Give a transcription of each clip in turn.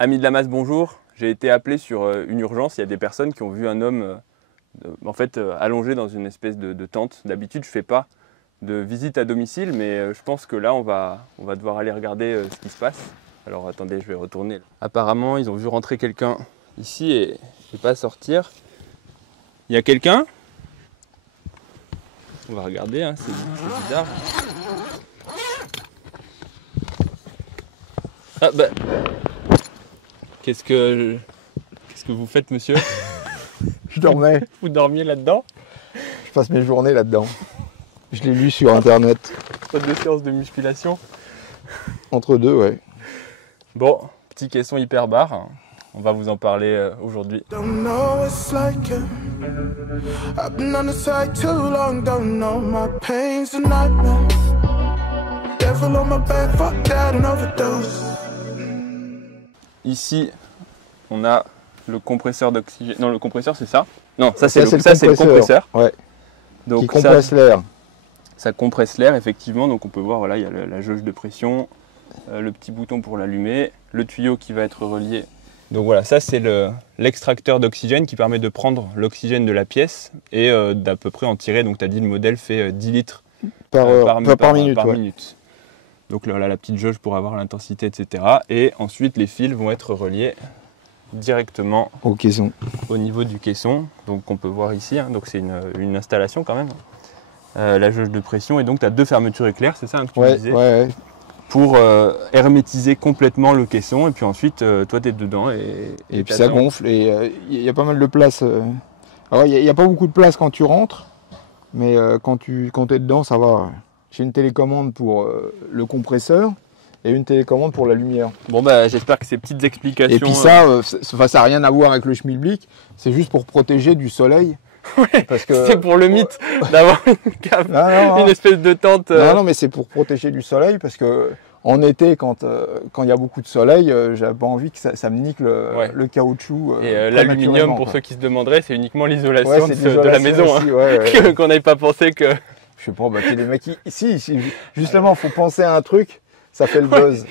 Amis de la masse, bonjour. J'ai été appelé sur une urgence. Il y a des personnes qui ont vu un homme allongé dans une espèce de tente. D'habitude, je ne fais pas de visite à domicile, mais je pense que là, on va devoir aller regarder ce qui se passe. Alors attendez, je vais retourner. Apparemment, ils ont vu rentrer quelqu'un ici et pas sortir. Il y a quelqu'un? On va regarder, hein, c'est bizarre. Ah bah... Qu'est-ce que vous faites, monsieur? Je dormais. Vous dormiez là-dedans? Je passe mes journées là-dedans. Je l'ai lu sur internet. Pas de séance de musculation? Entre deux, ouais. Bon, petit caisson hyper barre. On va vous en parler aujourd'hui. Ici, on a le compresseur d'oxygène. Non, le compresseur, c'est ça? Non, ça c'est le compresseur. Ouais. Donc, qui compresse l'air. Ça compresse l'air, effectivement. Donc on peut voir, voilà, il y a la jauge de pression, le petit bouton pour l'allumer, le tuyau qui va être relié. Donc voilà, ça c'est l'extracteur d'oxygène qui permet de prendre l'oxygène de la pièce et d'à peu près en tirer. Donc tu as dit le modèle fait 10 litres par minute. Donc là, la petite jauge pour avoir l'intensité, etc. Et ensuite, les fils vont être reliés directement au caisson. Au niveau du caisson. Donc on peut voir ici, hein, donc c'est une installation quand même. La jauge de pression, et donc tu as deux fermetures éclair, c'est ça, hein, que tu disais, ouais. Pour hermétiser complètement le caisson. Et puis ensuite, toi, tu es dedans. Et puis ça gonfle. Et il y a pas mal de place. Alors, il n'y a pas beaucoup de place quand tu rentres. Mais quand tu es dedans, ça va. J'ai une télécommande pour le compresseur et une télécommande pour la lumière. Bon, bah, j'espère que ces petites explications... Et puis ça n'a rien à voir avec le schmilblick. C'est juste pour protéger du soleil. Ouais, parce que c'est pour le mythe d'avoir une espèce de tente. Non, mais c'est pour protéger du soleil, parce que en été, quand il y a beaucoup de soleil, j'avais pas envie que ça me nique le caoutchouc. Et l'aluminium, pour ceux qui se demanderaient, c'est uniquement l'isolation de la maison. Aussi, hein, qu'on n'avait pas pensé que... Je sais pas, les mecs ici, justement, faut penser à un truc, ça fait le buzz.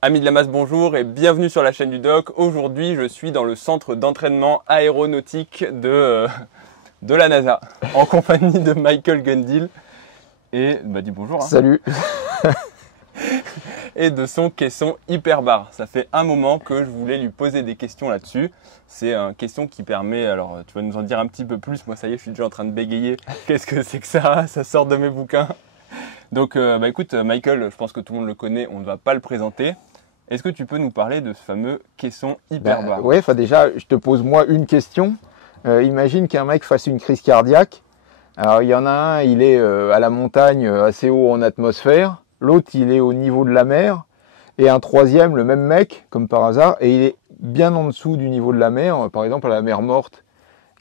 Amis de la masse, bonjour et bienvenue sur la chaîne du Doc. Aujourd'hui, je suis dans le centre d'entraînement aéronautique de la NASA, en compagnie de Michael Gundil et, dis bonjour. Hein. Salut. Et de son caisson hyperbar. Ça fait un moment que je voulais lui poser des questions là-dessus. C'est une question qui permet, alors tu vas nous en dire un petit peu plus. Moi, ça y est, je suis déjà en train de bégayer. Qu'est-ce que c'est que ça? Ça sort de mes bouquins. Donc, écoute, Michael, je pense que tout le monde le connaît, on ne va pas le présenter. Est-ce que tu peux nous parler de ce fameux caisson hyperbar? Oui, déjà, je te pose moi une question. Imagine qu'un mec fasse une crise cardiaque. Alors, il y en a un, il est à la montagne, assez haut en atmosphère. L'autre, il est au niveau de la mer. Et un troisième, le même mec, comme par hasard, et il est bien en dessous du niveau de la mer, par exemple à la mer Morte.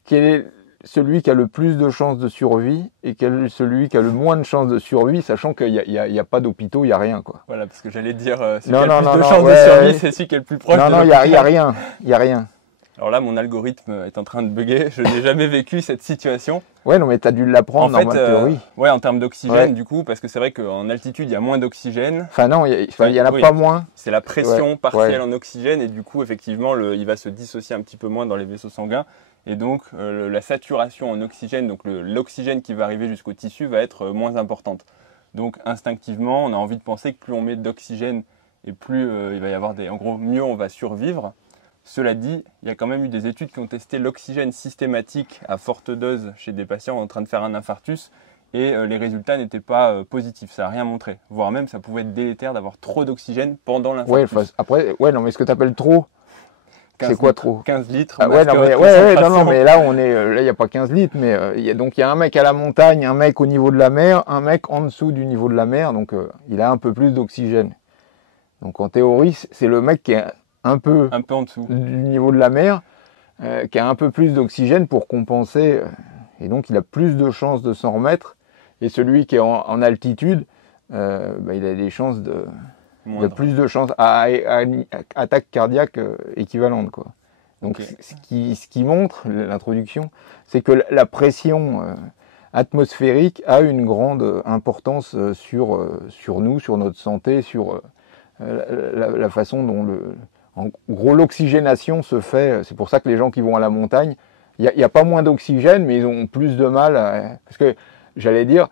Quel est celui qui a le plus de chances de survie et quel est celui qui a le moins de chances de survie, sachant qu'il n'y a pas d'hôpitaux, il n'y a rien, quoi. Voilà, parce que j'allais dire, celui qui a le plus de chances de survie, c'est celui qui est le plus proche de l'hôpital. Non, il n'y a rien. Alors là, mon algorithme est en train de bugger. Je n'ai jamais vécu cette situation. Ouais, non, mais tu as dû l'apprendre en théorie. Ouais, en termes d'oxygène, du coup, parce que c'est vrai qu'en altitude, il y a moins d'oxygène. Enfin, non, il n'y en a pas moins. C'est la pression partielle en oxygène, et du coup, effectivement, il va se dissocier un petit peu moins dans les vaisseaux sanguins. Et donc, la saturation en oxygène, donc l'oxygène qui va arriver jusqu'au tissu, va être moins importante. Donc, instinctivement, on a envie de penser que plus on met d'oxygène, et plus il va y avoir en gros, mieux on va survivre. Cela dit, il y a quand même eu des études qui ont testé l'oxygène systématique à forte dose chez des patients en train de faire un infarctus et les résultats n'étaient pas positifs, ça n'a rien montré. Voire même, ça pouvait être délétère d'avoir trop d'oxygène pendant l'infarctus. Ouais, après, non, mais ce que tu appelles trop, c'est quoi trop? 15 litres. Non, mais là, il n'y a pas 15 litres, mais il y a un mec à la montagne, un mec au niveau de la mer, un mec en dessous du niveau de la mer, donc il a un peu plus d'oxygène. Donc en théorie, c'est le mec qui est un peu en dessous du niveau de la mer, qui a un peu plus d'oxygène pour compenser, et donc il a plus de chances de s'en remettre. Et celui qui est en altitude, il a des chances il a plus de chances à une attaque cardiaque équivalente, quoi. Donc ce qui montre l'introduction, c'est que la pression atmosphérique a une grande importance sur nous, sur notre santé, sur la façon dont en gros l'oxygénation se fait. C'est pour ça que les gens qui vont à la montagne, il n'y a pas moins d'oxygène, mais ils ont plus de mal. Parce que j'allais dire,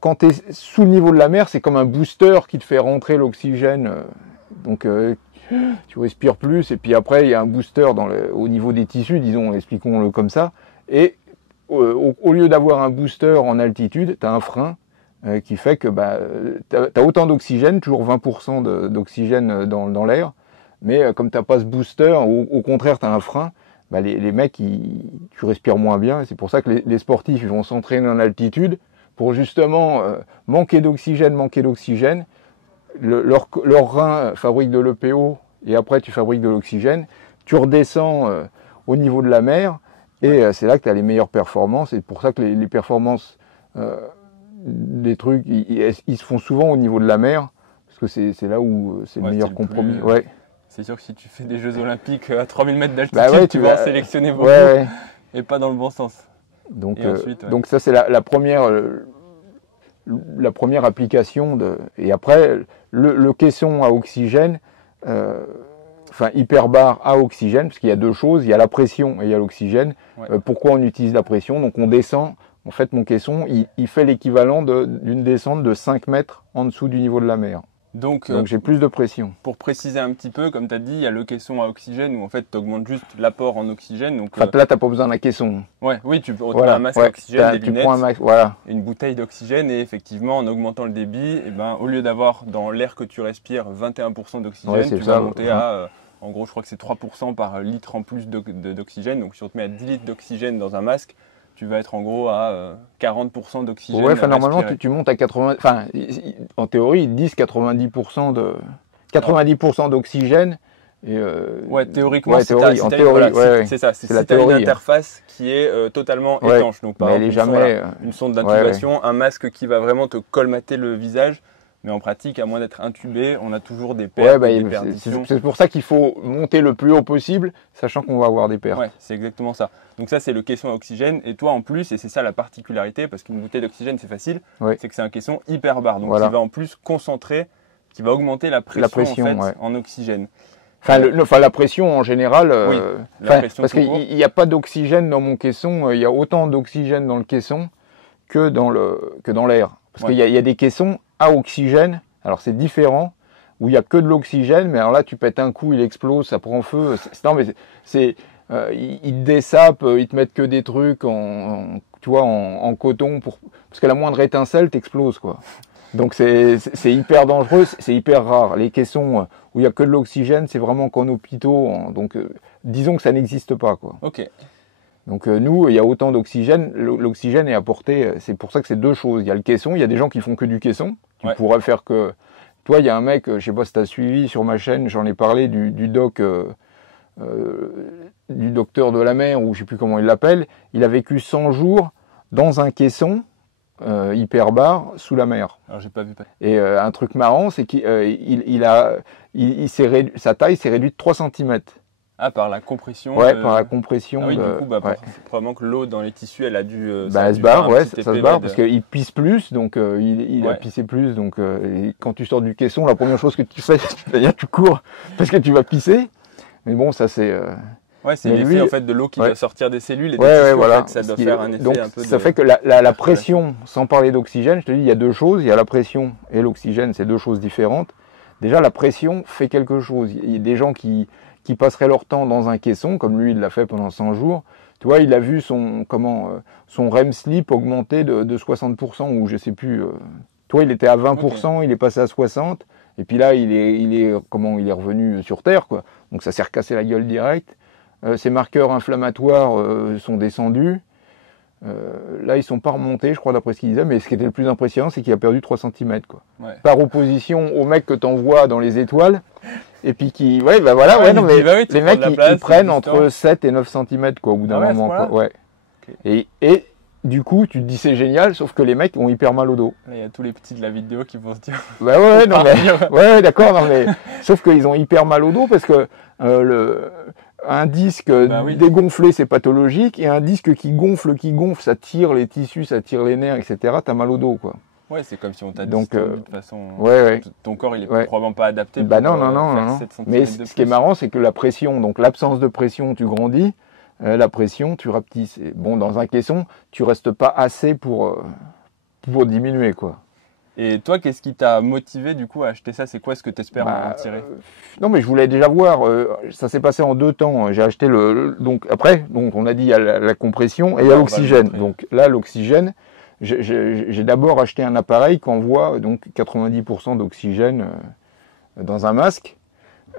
quand tu es sous le niveau de la mer, c'est comme un booster qui te fait rentrer l'oxygène. Donc tu respires plus, et puis après il y a un booster au niveau des tissus, disons, expliquons-le comme ça. Et au lieu d'avoir un booster en altitude, tu as un frein qui fait que tu as autant d'oxygène, toujours 20% d'oxygène dans l'air, mais comme tu n'as pas ce booster, au contraire tu as un frein, les mecs, tu respires moins bien. C'est pour ça que les sportifs ils vont s'entraîner en altitude pour justement manquer d'oxygène. Leur rein fabrique de l'EPO et après tu fabriques de l'oxygène. Tu redescends au niveau de la mer et c'est là que tu as les meilleures performances. C'est pour ça que les performances des trucs, ils se font souvent au niveau de la mer parce que c'est là où c'est le meilleur compromis. Ouais. C'est sûr que si tu fais des Jeux Olympiques à 3000 mètres d'altitude, tu vas en sélectionner beaucoup et pas dans le bon sens. Donc, donc ça c'est la première application. Et après, le caisson à oxygène, hyperbare à oxygène, parce qu'il y a deux choses, il y a la pression et il y a l'oxygène. Pourquoi on utilise la pression? Donc on descend, en fait mon caisson, il fait l'équivalent d'une descente de 5 mètres en dessous du niveau de la mer. Donc j'ai plus de pression. Pour préciser un petit peu, comme tu as dit, il y a le caisson à oxygène où en fait tu augmentes juste l'apport en oxygène. Donc, là, tu n'as pas besoin d'un caisson. Oui, tu prends un masque à oxygène, des lunettes, une bouteille d'oxygène et effectivement en augmentant le débit, au lieu d'avoir dans l'air que tu respires 21% d'oxygène, tu vas monter à, en gros je crois que c'est 3% par litre en plus d'oxygène. Donc si on te met à 10 litres d'oxygène dans un masque, tu vas être en gros à 40% d'oxygène. Ouais, normalement tu montes à 80. En théorie, ils disent 90% d'oxygène. Théoriquement, c'est ça. C'est si tu as une interface qui est totalement étanche. Donc par exemple, une sonde d'intubation, un masque qui va vraiment te colmater le visage. Mais en pratique, à moins d'être intubé, on a toujours des pertes. C'est pour ça qu'il faut monter le plus haut possible, sachant qu'on va avoir des pertes. Ouais, c'est exactement ça. Donc ça, c'est le caisson à oxygène. Et toi, en plus, et c'est ça la particularité, parce qu'une bouteille d'oxygène, c'est facile, c'est que c'est un caisson hyperbare. Donc qui va en plus concentrer, qui va augmenter la pression en oxygène. La pression en général, parce qu'il n'y a pas d'oxygène dans mon caisson, il y a autant d'oxygène dans le caisson que dans l'air. Parce qu'il y a des caissons à oxygène, alors c'est différent, où il n'y a que de l'oxygène, mais alors là tu pètes un coup, il explose, ça prend feu. Ils te dessapent, ils te mettent que des trucs en coton, parce que la moindre étincelle t'explose, quoi. Donc c'est hyper dangereux, c'est hyper rare. Les caissons où il n'y a que de l'oxygène, c'est vraiment qu'en hôpitaux, donc disons que ça n'existe pas, quoi. Ok. Donc nous, il y a autant d'oxygène, l'oxygène est apporté, c'est pour ça que c'est deux choses. Il y a le caisson, il y a des gens qui font que du caisson. Tu pourrais faire que... Toi, il y a un mec, je sais pas si tu as suivi sur ma chaîne, j'en ai parlé du docteur de la mer, ou je sais plus comment il l'appelle. Il a vécu 100 jours dans un caisson hyperbare sous la mer. Alors j'ai pas vu. Et un truc marrant, c'est qu'il sa taille s'est réduite de 3 cm. Ah, par la compression. Par la compression. Ah oui, du coup, probablement que l'eau dans les tissus, elle a dû. Elle se barre, ça se barre parce qu'il pisse plus, donc il a pissé plus. Donc quand tu sors du caisson, la première chose que tu fais, tu cours parce que tu vas pisser. Mais bon, ça c'est. C'est l'effet en fait de l'eau qui va sortir des cellules et des tissus. En fait, ça doit faire un effet donc, un peu. Ça fait que la pression, sans parler d'oxygène, je te dis, il y a deux choses. Il y a la pression et l'oxygène, c'est deux choses différentes. Déjà, la pression fait quelque chose. Il y a des gens qui passeraient leur temps dans un caisson, comme lui il l'a fait pendant 100 jours. Tu vois, il a vu son REM sleep augmenter de 60%, ou je sais plus. Toi, il était à 20%, il est passé à 60%, et puis là, il est revenu sur Terre, quoi. Donc ça s'est recassé la gueule direct. Ses marqueurs inflammatoires sont descendus. Là, ils sont pas remontés, je crois, d'après ce qu'il disait, mais ce qui était le plus impressionnant, c'est qu'il a perdu 3 cm, quoi. Par opposition au mec que tu envoies dans les étoiles, et puis qui... les mecs, ils prennent entre 7 et 9 cm, quoi, au bout d'un moment, quoi. Ouais. Okay. Et du coup, tu te dis c'est génial, sauf que les mecs ont hyper mal au dos. Là, il y a tous les petits de la vidéo qui vont se dire... d'accord, sauf qu'ils ont hyper mal au dos, parce que un disque dégonflé, c'est pathologique, et un disque qui gonfle, ça tire les tissus, ça tire les nerfs, etc., t'as mal au dos, quoi. Ouais, c'est comme si on t'a Donc, distendu de toute façon. Ouais. Ton corps, il est Ouais. probablement pas adapté Bah pour non. faire 7 Mais cm de ce qui est plus. marrant, c'est que la pression, donc l'absence de pression, tu grandis, la pression, tu rapetisses. Et bon, dans un caisson, tu restes pas assez pour diminuer, quoi. Et toi, qu'est-ce qui t'a motivé du coup à acheter ça? C'est quoi ce que tu espères en tirer? Non, mais je voulais déjà voir. Ça s'est passé en 2 temps. J'ai acheté donc après, donc on a dit il y a la compression et il y a l'oxygène. Donc là, l'oxygène, j'ai d'abord acheté un appareil qui envoie donc 90% d'oxygène dans un masque.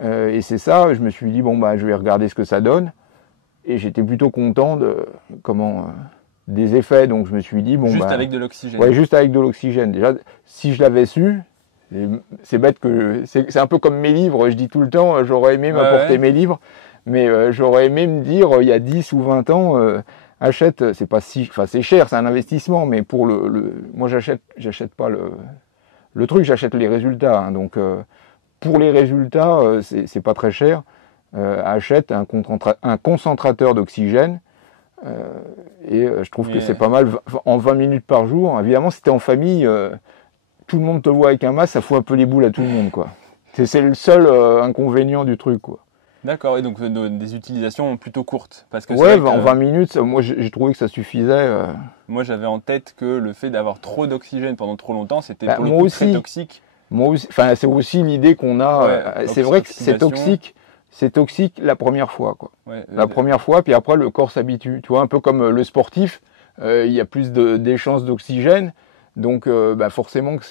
Et c'est ça. Je me suis dit bon bah je vais regarder ce que ça donne. Et j'étais plutôt content des effets. Donc je me suis dit bon juste bah avec de l'oxygène. Ouais, juste avec de l'oxygène. Déjà, si je l'avais su. C'est bête que c'est un peu comme mes livres, je dis tout le temps, j'aurais aimé m'apporter mes livres, mais j'aurais aimé me dire il y a 10 ou 20 ans, achète, c'est pas si, enfin c'est cher, c'est un investissement, mais pour moi j'achète pas le truc, j'achète les résultats, hein, donc pour les résultats c'est pas très cher, achète un concentrateur d'oxygène. Et je trouve que c'est pas mal en 20 minutes par jour. Évidemment, si tu es en famille, tout le monde te voit avec un masque, ça fout un peu les boules à tout le monde, quoi. C'est le seul inconvénient du truc, quoi. D'accord, et donc des utilisations plutôt courtes. Parce que ouais, en 20 minutes, moi j'ai trouvé que ça suffisait. Moi j'avais en tête que le fait d'avoir trop d'oxygène pendant trop longtemps, c'était pour le coup coup très toxique. Moi aussi, enfin c'est aussi l'idée qu'on a. Ouais, c'est vrai que c'est toxique. C'est toxique la première fois, quoi. Ouais, la première fois, puis après le corps s'habitue. Tu vois, un peu comme le sportif, il y a plus d'échanges d'oxygène. Donc forcément que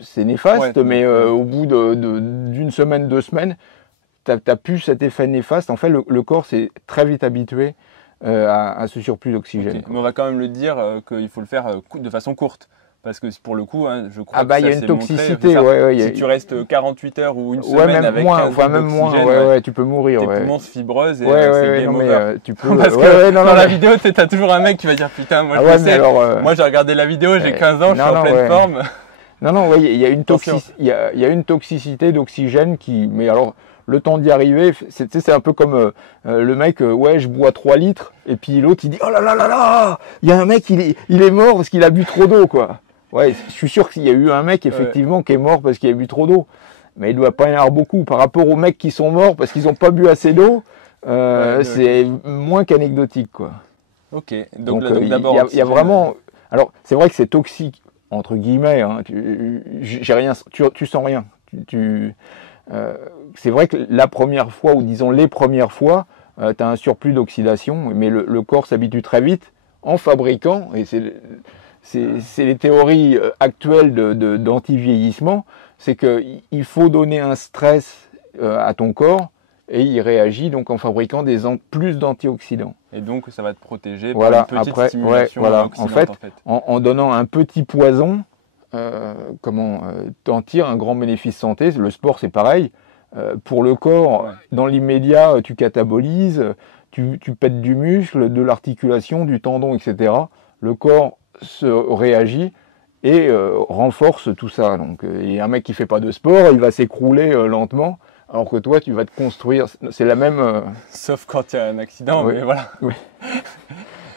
c'est néfaste, mais au bout d'une semaine, 2 semaines, tu n'as plus cet effet néfaste. En fait, le corps s'est très vite habitué à ce surplus d'oxygène. Okay. Mais on va quand même le dire qu'il faut le faire de façon courte. Parce que pour le coup, hein, je crois que il y a une toxicité. Si tu restes 48 heures ou une semaine même avec moins, même moins, tu peux mourir. Tes poumons se fibreuses et c'est game over. Tu peux. Parce que dans la vidéo, tu as toujours un mec qui va dire putain, moi je sais. Moi j'ai regardé la vidéo, j'ai 15 ans, je suis en pleine forme. Non, il y a une toxicité d'oxygène qui, mais alors le temps d'y arriver, c'est un peu comme le mec, je bois 3 litres, et puis l'autre il dit oh là là là là, il y a un mec, il est mort parce qu'il a bu trop d'eau, quoi. Ouais, je suis sûr qu'il y a eu un mec effectivement qui est mort parce qu'il a bu trop d'eau, mais il doit pas y en avoir beaucoup par rapport aux mecs qui sont morts parce qu'ils n'ont pas bu assez d'eau. C'est moins qu'anecdotique, quoi. Ok. Donc d'abord, il y a vraiment. Alors c'est vrai que c'est toxique entre guillemets. Hein, j'ai rien. Tu sens rien. C'est vrai que la première fois, ou disons les premières fois, tu as un surplus d'oxydation, mais le corps s'habitue très vite en fabriquant, et c'est les théories actuelles d'anti-vieillissement, c'est qu'il faut donner un stress à ton corps, et il réagit donc en fabriquant plus d'antioxydants. Et donc ça va te protéger par une petite stimulation oxydante, en donnant un petit poison, t'en tires un grand bénéfice santé. Le sport c'est pareil. Pour le corps, dans l'immédiat, tu catabolises, tu pètes du muscle, de l'articulation, du tendon, etc. Le corps se réagit et renforce tout ça. Donc, et un mec qui fait pas de sport, il va s'écrouler lentement, alors que toi, tu vas te construire. C'est la même. Sauf quand il y a un accident, mais voilà. Oui.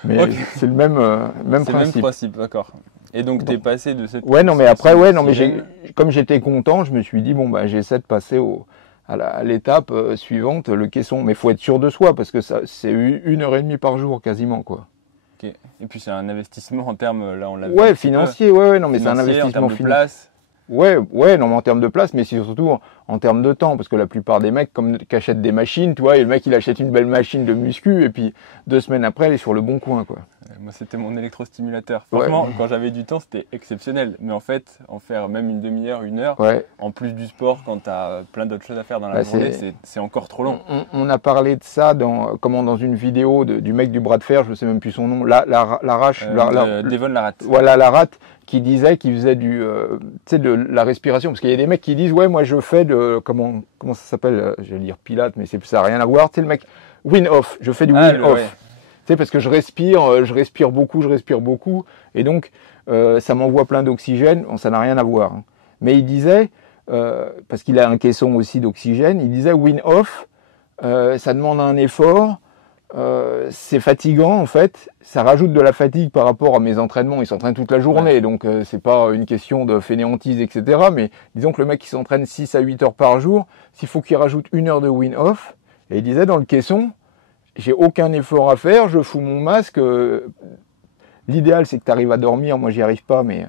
Mais c'est le même principe. C'est le même principe, d'accord. Et donc, tu es passé de cette. Ouais, non, mais après, comme j'étais content, je me suis dit, bon, j'essaie de passer à l'étape suivante, le caisson. Mais il faut être sûr de soi, parce que c'est 1h30 par jour, quasiment, quoi. Ok. Et puis, c'est un investissement en termes, là, on l'a vu. Ouais, financier, non, mais c'est un investissement financier. Ouais, non, mais en termes de place, mais c'est surtout en termes de temps, parce que la plupart des mecs, qui achètent des machines, tu vois, et le mec, il achète une belle machine de muscu, et puis 2 semaines après, il est sur le bon coin, quoi. Moi, c'était mon électrostimulateur. Franchement, quand j'avais du temps, c'était exceptionnel. Mais en fait, en faire même une demi-heure, 1 heure, en plus du sport, quand tu as plein d'autres choses à faire dans la journée, c'est encore trop long. On a parlé de ça dans une vidéo du mec du bras de fer, je ne sais même plus son nom, l'arrache. Devon Larratt. Voilà, Larratt, qui disait qu'il faisait de la respiration. Parce qu'il y a des mecs qui disent, moi je fais comment ça s'appelle, je vais dire pilates, mais ça n'a rien à voir. Tu sais, le mec, wind-off, je fais du wind-off. Tu sais, parce que je respire beaucoup, et donc ça m'envoie plein d'oxygène, ça n'a rien à voir. Hein. Mais il disait, parce qu'il a un caisson aussi d'oxygène, il disait wind-off, ça demande un effort, c'est fatigant en fait, ça rajoute de la fatigue par rapport à mes entraînements. Il s'entraîne toute la journée, donc c'est pas une question de fainéantise, etc. Mais disons que le mec qui s'entraîne 6 à 8 heures par jour, s'il faut qu'il rajoute 1 heure de win-off, et il disait dans le caisson, j'ai aucun effort à faire, je fous mon masque, l'idéal c'est que tu arrives à dormir, moi j'y arrive pas, mais...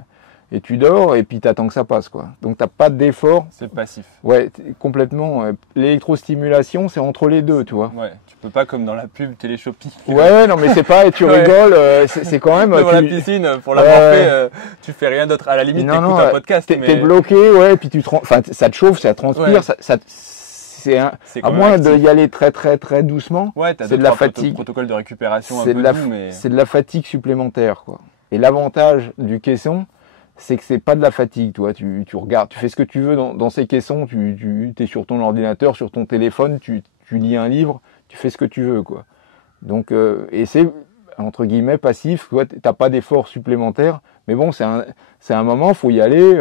Et tu dors et puis t'attends que ça passe, quoi. Donc t'as pas d'effort. C'est passif. Ouais, complètement. L'électrostimulation, c'est entre les deux, tu vois. Ouais, tu peux pas comme dans la pub Téléshopping. Ouais, non mais c'est pas, tu rigoles, c'est quand même... Dans la piscine, pour l'avoir fait, tu fais rien d'autre. À la limite, t'écoutes un podcast. T'es bloqué, ouais, et puis enfin, ça te chauffe, ça transpire, c'est à moins d'y aller très très très doucement, c'est de la fatigue. Protocole de récupération un peu doux, mais... C'est de la fatigue supplémentaire, quoi. Et l'avantage du caisson, c'est que c'est pas de la fatigue, toi. Tu regardes, tu fais ce que tu veux dans ces caissons, tu es sur ton ordinateur, sur ton téléphone, tu lis un livre, tu fais ce que tu veux, quoi. Donc, et c'est, entre guillemets, passif, tu n'as pas d'effort supplémentaire, mais bon, c'est un moment, faut y aller.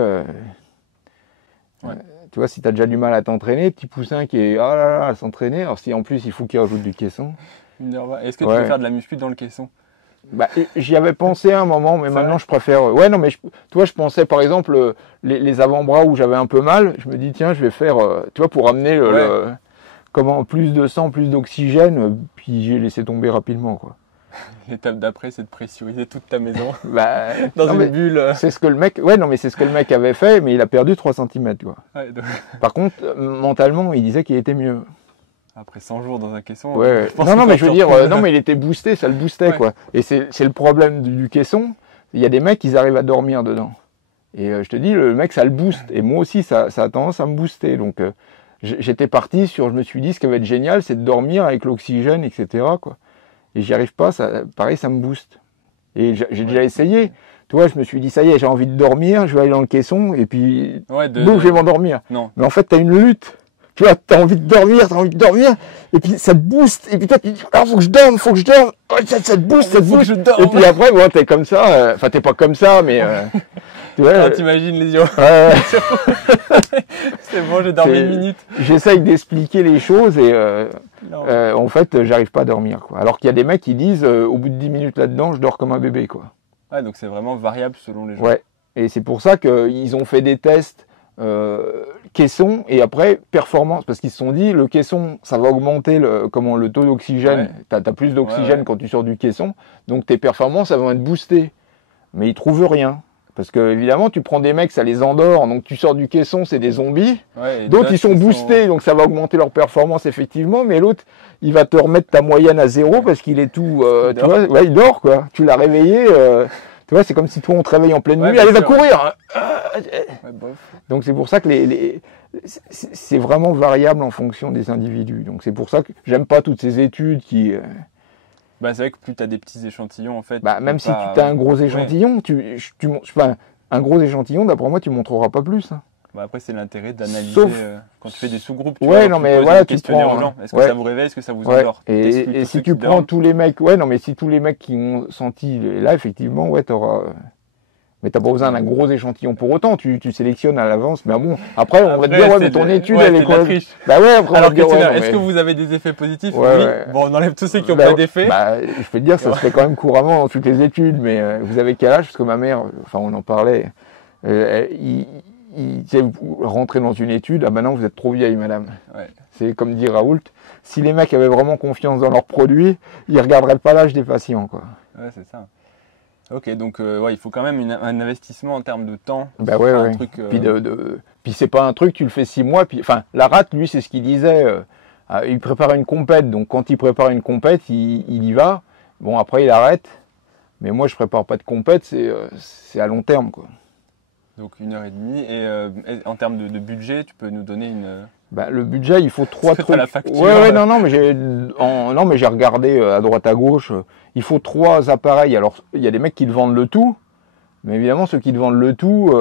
Tu vois, si tu as déjà du mal à t'entraîner, petit poussin qui est à s'entraîner, alors si en plus il faut qu'il rajoute du caisson. Est-ce que tu peux faire de la muscu dans le caisson? Bah, j'y avais pensé un moment, mais maintenant je préfère. Ouais, non, mais toi, je pensais par exemple les avant-bras où j'avais un peu mal. Je me dis tiens, je vais faire, tu vois, pour amener comment plus de sang, plus d'oxygène. Puis j'ai laissé tomber rapidement, quoi. L'étape d'après, c'est de pressuriser toute ta maison dans une bulle. C'est ce que le mec. Ouais, non, mais c'est ce que le mec avait fait, mais il a perdu 3 cm, quoi. Ouais, donc... Par contre, mentalement, il disait qu'il était mieux. Après 100 jours dans un caisson. Ouais. Non, mais je veux dire, non, mais il était boosté, ça le boostait, quoi. Et c'est le problème du caisson. Il y a des mecs, ils arrivent à dormir dedans. Et je te dis, le mec, ça le booste. Et moi aussi, ça a tendance à me booster. Donc, j'étais parti sur, je me suis dit, ce qui va être génial, c'est de dormir avec l'oxygène, etc., quoi. Et j'y arrive pas, pareil, ça me booste. Et j'ai déjà essayé. Tu vois, je me suis dit, ça y est, j'ai envie de dormir, je vais aller dans le caisson, et puis, boum, je vais m'endormir. Mais en fait, tu as une lutte. Tu vois, t'as envie de dormir, et puis ça te booste, et puis toi tu dis, ah, faut que je dorme, oh, ça te booste, et puis après, bon, t'es comme ça, enfin, t'es pas comme ça, mais, tu vois. T'imagines les yeux. C'est bon, j'ai dormi 1 minute. J'essaye d'expliquer les choses, et, en fait, j'arrive pas à dormir, quoi. Alors qu'il y a des mecs qui disent, au bout de 10 minutes là-dedans, je dors comme un bébé, quoi. Ouais, donc c'est vraiment variable selon les gens. Ouais, et c'est pour ça qu'ils ont fait des tests, caisson et après performance, parce qu'ils se sont dit le caisson ça va augmenter le taux d'oxygène, t'as plus d'oxygène quand tu sors du caisson, donc tes performances elles vont être boostées, mais ils trouvent rien, parce que évidemment tu prends des mecs ça les endort, donc tu sors du caisson c'est des zombies, d'autres ils sont boostés donc ça va augmenter leur performance effectivement, mais l'autre il va te remettre ta moyenne à 0 parce qu'il est tout tu vois, il dort, quoi, tu l'as réveillé, tu vois, c'est comme si toi on te réveille en pleine nuit, allez va courir. Donc c'est pour ça que c'est vraiment variable en fonction des individus. Donc c'est pour ça que j'aime pas toutes ces études qui... c'est vrai que plus tu as des petits échantillons en fait... même si tu as un gros échantillon, un gros échantillon, d'après moi tu montreras pas plus. Hein. Après c'est l'intérêt d'analyser quand tu fais des sous-groupes. Tu questionnaires aux gens. Est-ce que ça vous réveille, est-ce que ça vous endort? Et si tu prends tous les mecs, si tous les mecs qui ont senti, là effectivement, t'auras... Mais t'as pas besoin d'un gros échantillon pour autant, tu sélectionnes à l'avance, mais bon, après on va te dire, mais ton étude, elle est quoi? Alors est-ce que vous avez des effets positifs? Oui. Bon, on enlève tous ceux qui n'ont pas d'effet. Je peux te dire, ça se fait quand même couramment dans toutes les études, mais vous avez quel âge? Parce que ma mère, enfin on en parlait, il rentrer dans une étude, ah maintenant vous êtes trop vieille madame. C'est comme dit Raoult, si les mecs avaient vraiment confiance dans leurs produits, ils regarderaient pas l'âge des patients, quoi. Ouais, c'est ça. Ok, donc il faut quand même un investissement en termes de temps. Truc, puis c'est pas un truc, tu le fais 6 mois. Puis, enfin, Larat, lui, c'est ce qu'il disait. Il prépare une compète, donc quand il prépare une compète, il y va. Bon, après, il arrête. Mais moi, je prépare pas de compète, c'est à long terme, quoi. Donc 1h30. Et en termes de budget, tu peux nous donner une... le budget, il faut 3 trucs. La facture. Non, mais j'ai regardé à droite à gauche. Il faut 3 appareils. Alors, il y a des mecs qui te vendent le tout, mais évidemment, ceux qui te vendent le tout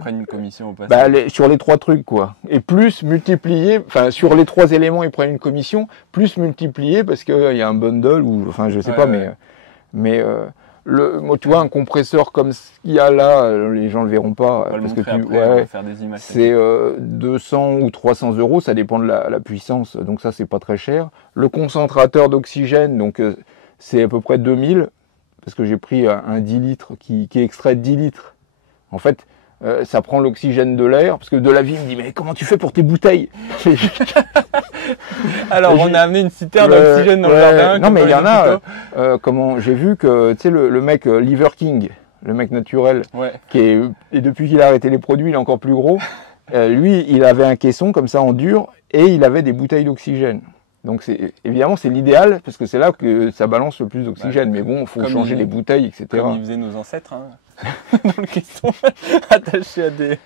prennent une commission au passage. Sur les 3 trucs, quoi. Et plus multiplier, enfin, sur les 3 éléments, ils prennent une commission, plus multiplier parce qu'il y a un bundle ou, enfin, je sais pas, mais Moi, tu vois, un compresseur comme ce qu'il y a là, les gens le verront pas. On va le parce que montrer après, on va faire des images. C'est 200 ou 300 euros, ça dépend de la puissance. Donc ça, c'est pas très cher. Le concentrateur d'oxygène, donc c'est à peu près 2000, parce que j'ai pris un 10 litres qui est extrait de 10 litres. En fait, ça prend l'oxygène de l'air, parce que de la vie, il me dit, mais comment tu fais pour tes bouteilles? Alors, on a amené une citerne d'oxygène dans le jardin. Non, mais il y en a. J'ai vu que, tu sais, le mec Liver King, le mec naturel, et depuis qu'il a arrêté les produits, il est encore plus gros. Lui, il avait un caisson comme ça en dur, et il avait des bouteilles d'oxygène. Donc évidemment c'est l'idéal parce que c'est là que ça balance le plus d'oxygène. Mais bon, il faut changer les bouteilles, etc. Comme ils faisaient nos ancêtres, hein, dans le caisson, attaché à des.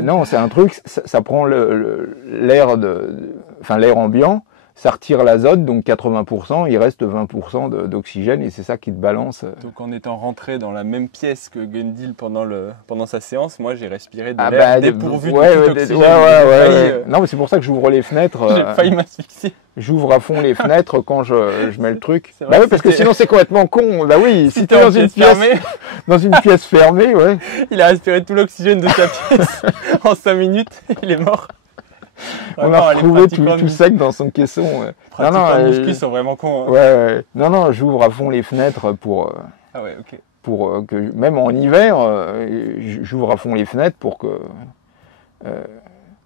Non, c'est un truc, ça prend l'air l'air ambiant, ça retire l'azote, donc 80%, il reste 20% d'oxygène et c'est ça qui te balance. Donc en étant rentré dans la même pièce que Gundil pendant sa séance, moi j'ai respiré de l'air dépourvu de tout oxygène. Non, mais c'est pour ça que j'ouvre les fenêtres. J'ai failli m'asphyxier. J'ouvre à fond les fenêtres quand je mets le truc. Bah oui, parce que sinon c'est complètement con. Bah oui, si t'es dans une pièce fermée, dans une pièce fermée, ouais. Il a respiré tout l'oxygène de sa pièce en 5 minutes, il est mort. On a retrouvé tout sec dans son caisson. Les muscles sont vraiment cons. Hein. Ouais. Non, j'ouvre à fond les fenêtres pour. Pour que même en hiver, j'ouvre à fond les fenêtres pour que.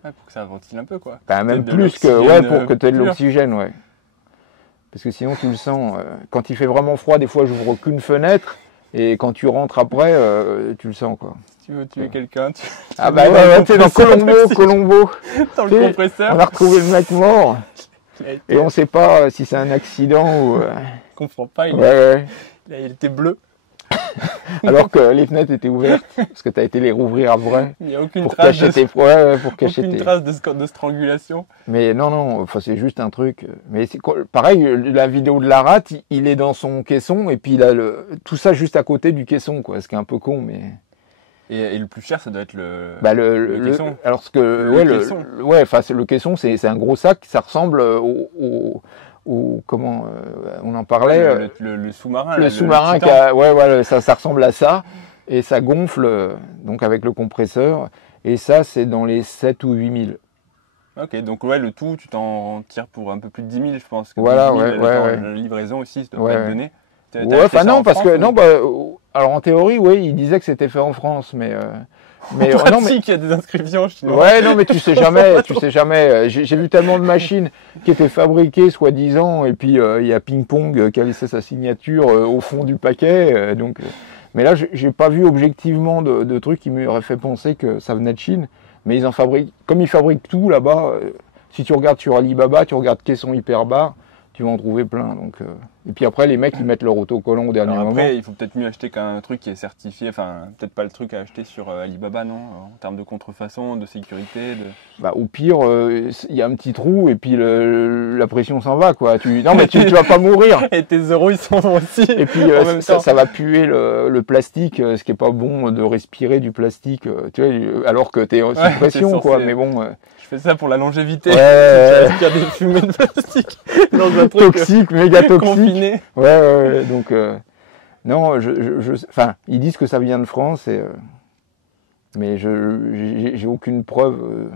Pour que ça ventile un peu, quoi. Bah, même plus que pour que tu aies de l'oxygène, ouais. Parce que sinon tu le sens. Quand il fait vraiment froid, des fois j'ouvre qu'une fenêtre et quand tu rentres après, tu le sens, quoi. Tu veux tuer quelqu'un, Ah bah t'es dans Colombo. Dans le compresseur. On a retrouvé le mec mort. Et on sait pas si c'est un accident ou. Comprends pas, il était bleu. Alors que les fenêtres étaient ouvertes, parce que tu as été les rouvrir après. Il n'y a aucune trace de strangulation. Mais non, enfin, c'est juste un truc. Mais c'est pareil, la vidéo de l'Arat, il est dans son caisson et puis il a tout ça juste à côté du caisson, quoi. Ce qui est un peu con, mais. Et le plus cher, ça doit être le caisson. Alors le caisson, c'est un gros sac, ça ressemble comment on en parlait, le sous-marin. Le sous-marin ça ressemble à ça et ça gonfle donc avec le compresseur et ça c'est dans les 7 ou 8 000. Ok, donc le tout, tu t'en tires pour un peu plus de 10 000, je pense. Voilà, la livraison aussi, ça doit pas être donné. Alors en théorie, il disait que c'était fait en France, mais en pratique, il y a des inscriptions chinoises. Ouais, non, mais tu sais jamais. J'ai vu tellement de machines qui étaient fabriquées, soi-disant, et puis il y a Ping Pong qui a laissé sa signature au fond du paquet. Mais là, j'ai pas vu objectivement de trucs qui m'auraient fait penser que ça venait de Chine. Mais ils en fabriquent, comme ils fabriquent tout là-bas. Si tu regardes sur Alibaba, tu regardes caisson hyperbar, tu vas en trouver plein. Donc, et puis après, les mecs, ils mettent leur autocollant au dernier moment. Après, il faut peut-être mieux acheter qu'un truc qui est certifié. Enfin, peut-être pas le truc à acheter sur Alibaba, non? En termes de contrefaçon, de sécurité. Au pire, il y a un petit trou et puis la pression s'en va, quoi. Non, mais tu vas pas mourir. Et tes euros, ils s'en vont aussi. Et puis, ça va puer le plastique, ce qui est pas bon de respirer du plastique, tu vois, alors que t'es sous pression, quoi. Mais bon. Je fais ça pour la longévité. Tu respires des fumées de plastique dans un truc toxique, méga toxique. Confiné. Ouais. Donc, non, enfin, ils disent que ça vient de France, mais j'ai aucune preuve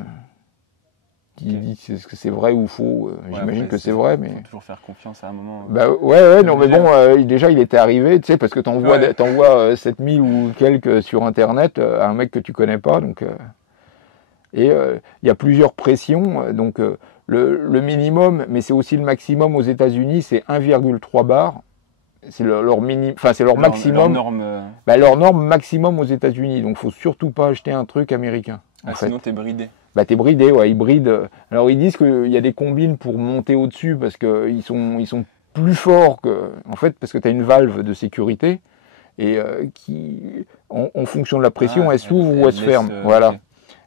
qui dit que c'est vrai ou faux. J'imagine que c'est vrai, mais. Faut toujours faire confiance à un moment. Non, mais bon, déjà, il était arrivé, tu sais, parce que t'envoies 7000 ou quelques sur Internet à un mec que tu connais pas, donc. Et il y a plusieurs pressions, donc le minimum, mais c'est aussi le maximum aux États-Unis, c'est 1,3 bar. C'est leur maximum. Leur norme maximum aux États-Unis. Donc, faut surtout pas acheter un truc américain. Sinon, t'es bridé. T'es bridé, ils brident. Alors, ils disent qu'il y a des combines pour monter au-dessus parce qu'ils sont plus forts parce que t'as une valve de sécurité et qui, en fonction de la pression, elle s'ouvre ou elle se ferme. Voilà. Okay.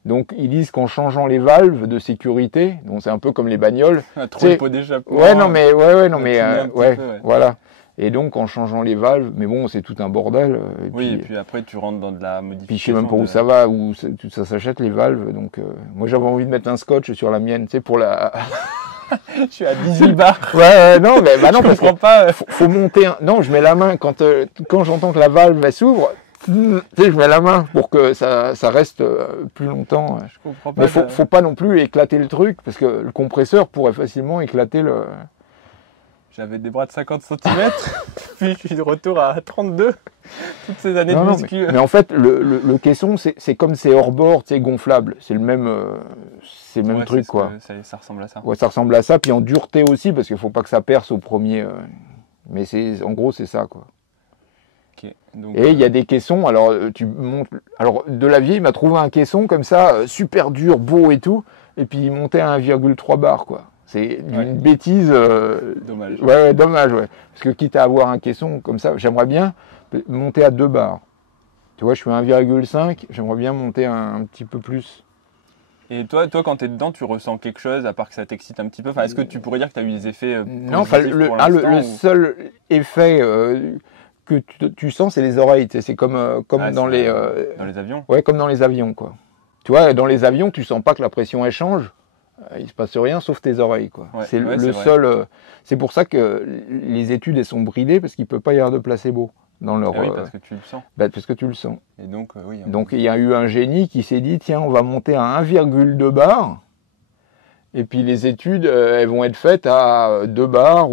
Donc ils disent qu'en changeant les valves de sécurité, donc c'est un peu comme les bagnoles. Trop de pot d'échappement. Voilà. Et donc en changeant les valves, mais bon, c'est tout un bordel. Et puis après tu rentres dans de la modification. Puis je sais même pas où ça va, où ça s'achète les valves. Donc moi j'avais envie de mettre un scotch sur la mienne, tu sais, pour la. Je suis à 18 bars. Ouais, non, mais bah non, je parce comprends que pas. faut monter. Non, je mets la main quand j'entends que la valve elle s'ouvre. Tu sais, je mets la main pour que ça reste plus longtemps. Je comprends pas. Mais faut pas non plus éclater le truc parce que le compresseur pourrait facilement éclater le. J'avais des bras de 50 cm, puis je suis de retour à 32, toutes ces années de muscu. Mais en fait, le caisson, c'est comme c'est hors bord, c'est gonflable. C'est le même truc, quoi. Ça ressemble à ça. Ouais, ça ressemble à ça. Puis en dureté aussi, parce qu'il ne faut pas que ça perce au premier. Mais en gros, c'est ça, quoi. Okay. Donc, et il y a des caissons, alors tu montes. Alors, Delavier, il m'a trouvé un caisson comme ça, super dur, beau et tout. Et puis il montait à 1,3 bar, quoi. C'est une bêtise. Dommage. Ouais, dommage, ouais. Parce que quitte à avoir un caisson comme ça, j'aimerais bien monter à 2 bars. Tu vois, je suis à 1,5, j'aimerais bien monter un petit peu plus. Et toi, quand tu es dedans, tu ressens quelque chose, à part que ça t'excite un petit peu? Est-ce que tu pourrais dire que tu as eu des effets non, enfin, le seul effet que tu sens, c'est les oreilles. Tu sais, c'est comme dans les avions. Ouais, comme dans les avions, quoi. Tu vois, dans les avions, tu sens pas que la pression elle change. Il se passe rien sauf tes oreilles, quoi. Ouais, c'est le seul. C'est pour ça que les études elles sont bridées parce qu'il peut pas y avoir de placebo dans leur. Oui, parce que tu le sens. Parce que tu le sens. Et donc, oui. Donc il y a eu un génie qui s'est dit tiens, on va monter à 1,2 bar. Et puis les études elles vont être faites à 2 bars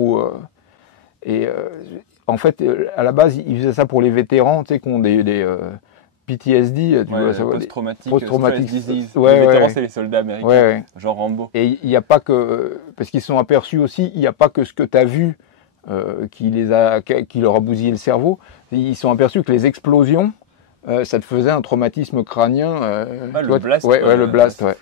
en fait, à la base, ils faisaient ça pour les vétérans, tu sais, qui ont des PTSD, post-traumatic disease. Ouais, les vétérans, c'est les soldats américains, genre Rambo. Et il n'y a pas que, parce qu'ils se sont aperçus aussi, il n'y a pas que ce que tu as vu qui leur a bousillé le cerveau. Ils se sont aperçus que les explosions, ça te faisait un traumatisme crânien. Le blast. Le blast, ouais.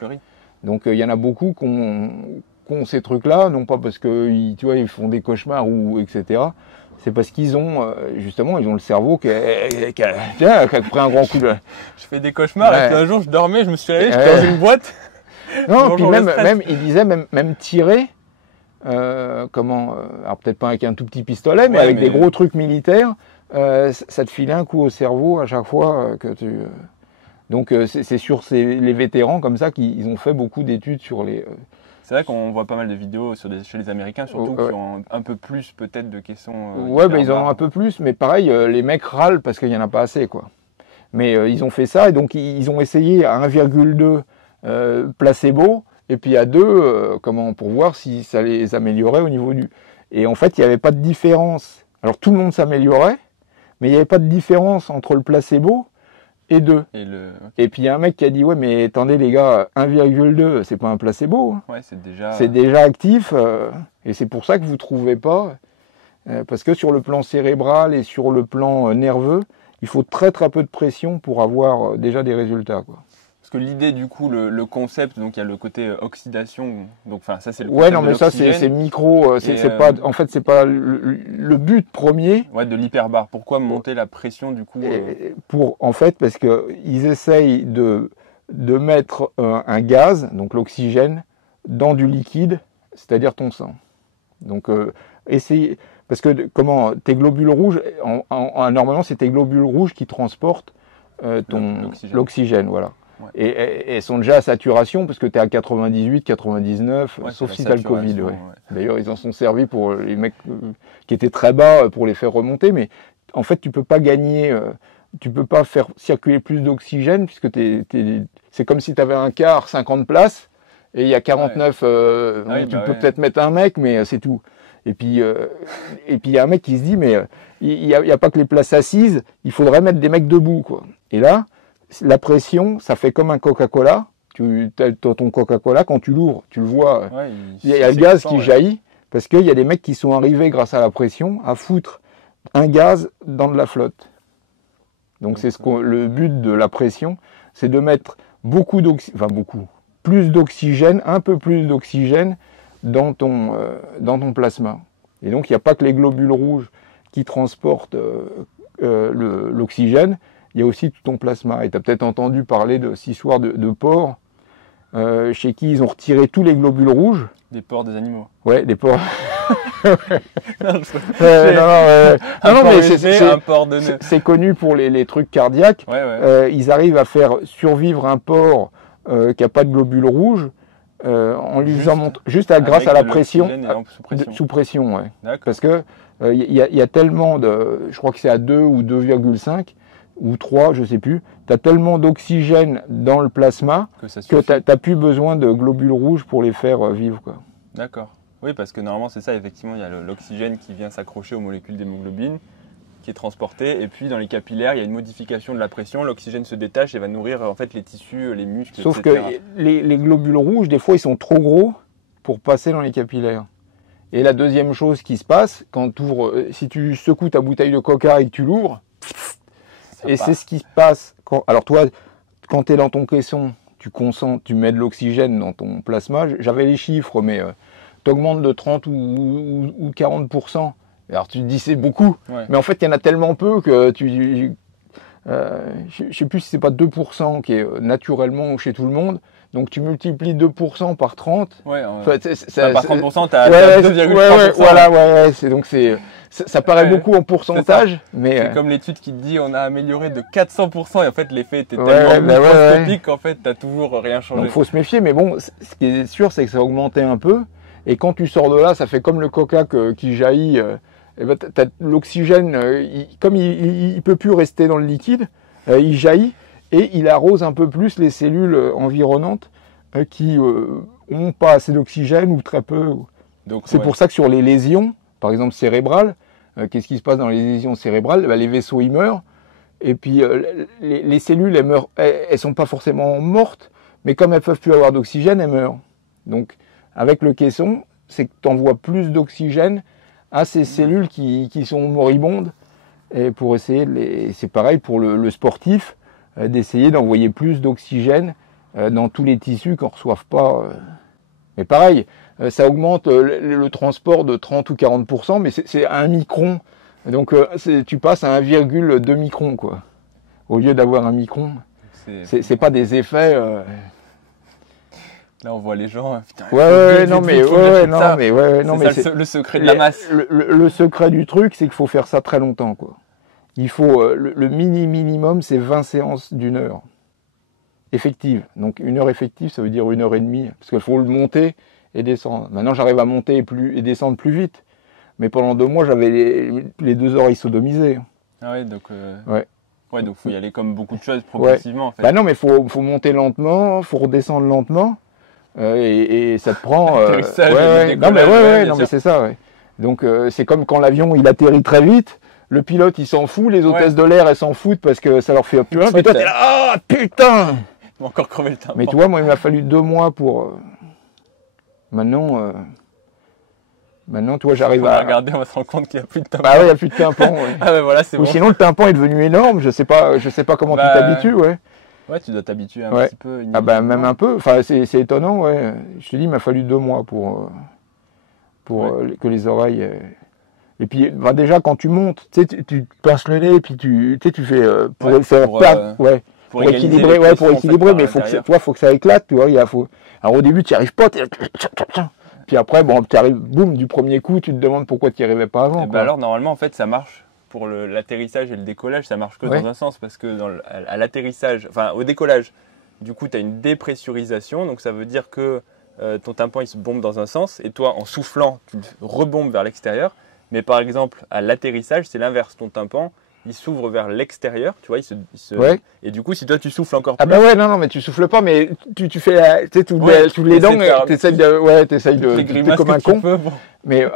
Donc il y en a beaucoup qui ont ces trucs-là, non pas parce que tu vois, ils font des cauchemars ou etc. C'est parce qu'ils ont, justement, ils ont le cerveau qui a pris un grand coup de... Je fais des cauchemars et puis un jour je dormais, je me suis réveillé, j'étais dans une boîte. Non, puis même, il disait, même tirer, alors peut-être pas avec un tout petit pistolet, mais avec des gros trucs militaires, ça te filait un coup au cerveau à chaque fois que tu... Donc c'est sur les vétérans comme ça qu'ils ont fait beaucoup d'études sur les... C'est vrai qu'on voit pas mal de vidéos chez les Américains, surtout qui ont un peu plus peut-être de caissons. Ils en ont un peu plus, mais pareil, les mecs râlent parce qu'il n'y en a pas assez, quoi. Mais ils ont fait ça, et donc ils ont essayé à 1,2 placebo, et puis à 2, pour voir si ça les améliorait au niveau du... Et en fait, il n'y avait pas de différence. Alors tout le monde s'améliorait, mais il n'y avait pas de différence entre le placebo et 2. Et puis il y a un mec qui a dit ouais mais attendez les gars, 1,2 c'est pas un placebo. Ouais, c'est déjà actif et c'est pour ça que vous trouvez pas parce que sur le plan cérébral et sur le plan nerveux, il faut très très peu de pression pour avoir déjà des résultats, quoi. Parce que l'idée du coup, le concept, donc il y a le côté oxydation, donc enfin ça c'est le concept. Ouais, non mais ça c'est micro, c'est pas, en fait c'est pas le but premier. Ouais, de l'hyperbar. Pourquoi monter la pression du coup en fait parce que ils essayent de mettre un gaz, donc l'oxygène, dans du liquide, c'est-à-dire ton sang. Donc essayer, parce que tes globules rouges, normalement c'est tes globules rouges qui transportent l'oxygène, voilà. Ouais. Et elles sont déjà à saturation parce que tu es à 98, 99, sauf si tu as le Covid. Ouais. D'ailleurs, ils en sont servis pour les mecs qui étaient très bas pour les faire remonter. Mais en fait, tu peux pas gagner, tu peux pas faire circuler plus d'oxygène puisque c'est comme si tu avais un car 50 places et il y a 49. Tu peux peut-être mettre un mec, mais c'est tout. Et puis il y a un mec qui se dit, mais il y a pas que les places assises, il faudrait mettre des mecs debout, quoi. Et là, la pression, ça fait comme un Coca-Cola. Tu as ton Coca-Cola, quand tu l'ouvres, tu le vois, il y a le gaz qui jaillit, parce qu'il y a des mecs qui sont arrivés grâce à la pression à foutre un gaz dans de la flotte. Donc c'est le but de la pression, c'est de mettre plus d'oxygène, un peu plus d'oxygène dans ton plasma. Et donc il n'y a pas que les globules rouges qui transportent l'oxygène, il y a aussi tout ton plasma. Et tu as peut-être entendu parler de cette histoire de porcs chez qui ils ont retiré tous les globules rouges. Des porcs des animaux. Ouais, des porcs. C'est connu pour les trucs cardiaques. Ouais. Ils arrivent à faire survivre un porc qui n'a pas de globules rouges en lui faisant monter, juste grâce à la pression, sous pression, ouais. Parce que y a tellement de, je crois que c'est à 2 ou 2,5 ou 3, je sais plus, tu as tellement d'oxygène dans le plasma que tu n'as plus besoin de globules rouges pour les faire vivre, quoi. D'accord. Oui, parce que normalement c'est ça, effectivement, il y a l'oxygène qui vient s'accrocher aux molécules d'hémoglobine, qui est transporté, et puis dans les capillaires, il y a une modification de la pression, l'oxygène se détache et va nourrir en fait les tissus, les muscles, Sauf etc. que les globules rouges, des fois, ils sont trop gros pour passer dans les capillaires. Et la deuxième chose qui se passe, quand si tu secoues ta bouteille de coca et que tu l'ouvres, et c'est ce qui se passe. Alors toi, quand tu es dans ton caisson, tu concentres, tu mets de l'oxygène dans ton plasma. J'avais les chiffres, mais tu augmentes de 30 ou 40%. Alors tu te dis c'est beaucoup, mais en fait il y en a tellement peu que je ne sais plus si c'est pas 2% qui est naturellement chez tout le monde. Donc tu multiplies 2% par 30. Ouais, par 30%, tu as 2,3%. Voilà, donc ça paraît beaucoup en pourcentage. Mais c'est comme l'étude qui te dit on a amélioré de 400% et en fait l'effet était tellement microscopique qu'en fait tu n'as toujours rien changé. Donc il faut se méfier, mais bon, ce qui est sûr c'est que ça a augmenté un peu. Et quand tu sors de là, ça fait comme le coca qui jaillit. L'oxygène, comme il ne peut plus rester dans le liquide, il jaillit et il arrose un peu plus les cellules environnantes qui n'ont pas assez d'oxygène ou très peu. C'est pour ça que sur les lésions, par exemple cérébrales, qu'est-ce qui se passe dans les lésions cérébrales? Les vaisseaux ils meurent et puis les cellules elles sont pas forcément mortes, mais comme elles peuvent plus avoir d'oxygène, elles meurent. Donc avec le caisson, c'est que tu envoies plus d'oxygène à ces cellules qui sont moribondes. Et pour essayer, c'est pareil pour le sportif, d'essayer d'envoyer plus d'oxygène dans tous les tissus qu'on ne reçoive pas. Mais pareil, ça augmente le transport de 30 ou 40%, mais c'est à 1 micron. Donc tu passes à 1,2 micron, quoi. Au lieu d'avoir 1 micron. C'est pas des effets... Là, on voit les gens. Putain, c'est le secret de la masse. Le secret du truc, c'est qu'il faut faire ça très longtemps, quoi. Il faut le minimum, c'est 20 séances d'1 heure effective. Donc 1 heure effective, ça veut dire 1 heure et demie, parce qu'il faut le monter et descendre. Maintenant, j'arrive à monter et descendre plus vite, mais pendant 2 mois, j'avais les 2 oreilles sodomisées. Ah ouais, donc. Ouais, donc faut y aller comme beaucoup de choses progressivement. En fait. Bah non, mais faut monter lentement, faut redescendre lentement. Et ça te prend. Non mais c'est ça. Ouais. Donc c'est comme quand l'avion il atterrit très vite, le pilote il s'en fout, les hôtesses de l'air elles s'en foutent parce que ça leur fait plus rien. Mais toi t'es là, ah putain. Ils vont encore crever le temps. Mais tu vois, moi il m'a fallu 2 mois pour. Maintenant, tu vois, j'arrive à regarder, on va se rendre compte qu'il n'y a plus de tympan. Ah ouais, il n'y a plus de tympan. Ouais. Ah ben voilà, c'est bon. Sinon le tympan est devenu énorme. Je sais pas comment tu t'habitues, ouais. Ouais, tu dois t'habituer un petit peu. Ah bah même un peu. Enfin, c'est étonnant, ouais. Je te dis, il m'a fallu 2 mois pour que les oreilles. Et puis, déjà quand tu montes, tu sais, tu pinces le nez et puis tu fais pour équilibrer, mais faut que ça éclate, tu vois. Alors au début, tu n'y arrives pas. Puis après, bon, tu arrives, boum, du premier coup, tu te demandes pourquoi tu n'y arrivais pas avant. Alors normalement, en fait, ça marche. Pour l'atterrissage et le décollage, ça marche que dans un sens, parce que à l'atterrissage, enfin au décollage, du coup, tu as une dépressurisation, donc ça veut dire que ton tympan il se bombe dans un sens, et toi, en soufflant, tu rebombes vers l'extérieur. Mais par exemple, à l'atterrissage, c'est l'inverse, ton tympan, il s'ouvre vers l'extérieur, tu vois, et du coup, si toi tu souffles encore plus... Ah bah ouais, non, mais tu souffles pas, mais tu fais, tu sais, toutes les dents, t'essayes de comme un con. Mais